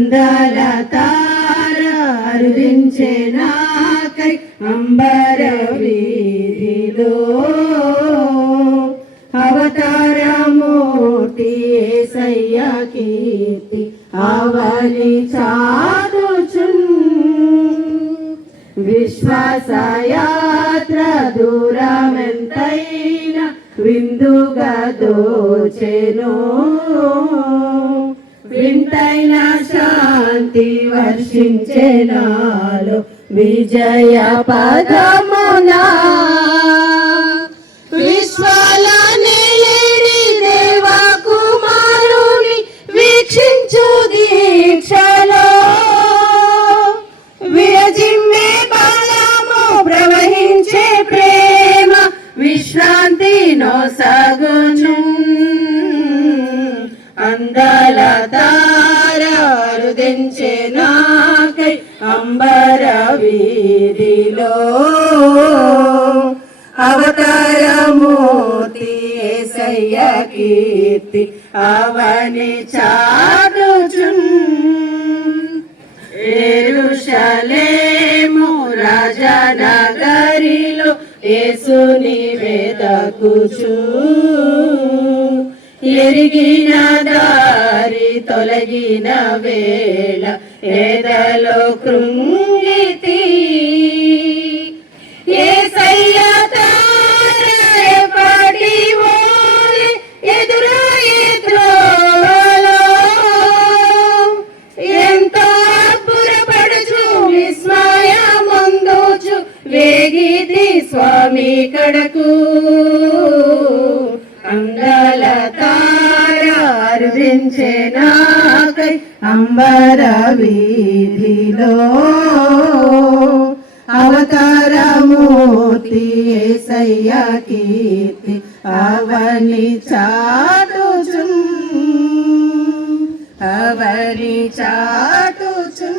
అందాల తార అరుదించే నాకై అంబర వీధిలో అవతారమూర్తి ఏసయ్య కీర్తి అవలి చాటుచున్. విశ్వాసయాత్ర దూరమెంతైన విందుగా దోచెను. వింతైనా శాంతి వర్షించెనాలో విజయ పదమునా. విశ్వాల నిలిడి దేవ కుమారుని వీక్షించు దీక్షలో. విరజిమ్మే బలము ప్రవహించే ప్రేమ విశ్రాంతి నో సగును అందలతా అరుదించే నాకై అంబర వీధిలో అవతారమూర్తి ఏసయ్య కీర్తి అవని చాటుచున్. ఎరుషలేము రాజనగరిలో ఏసుని వెదకుచు. ఎరిగిన దారి తొలగిన వేళ ఏదలో కృంగితి? ఏ తార ఎప్పటి ఓలే అరుదించే నాకై అంబర వీధిలో? అవతారమూర్తి ఏసయ్య కీర్తి అవని చాటుచు అవని చాటుచు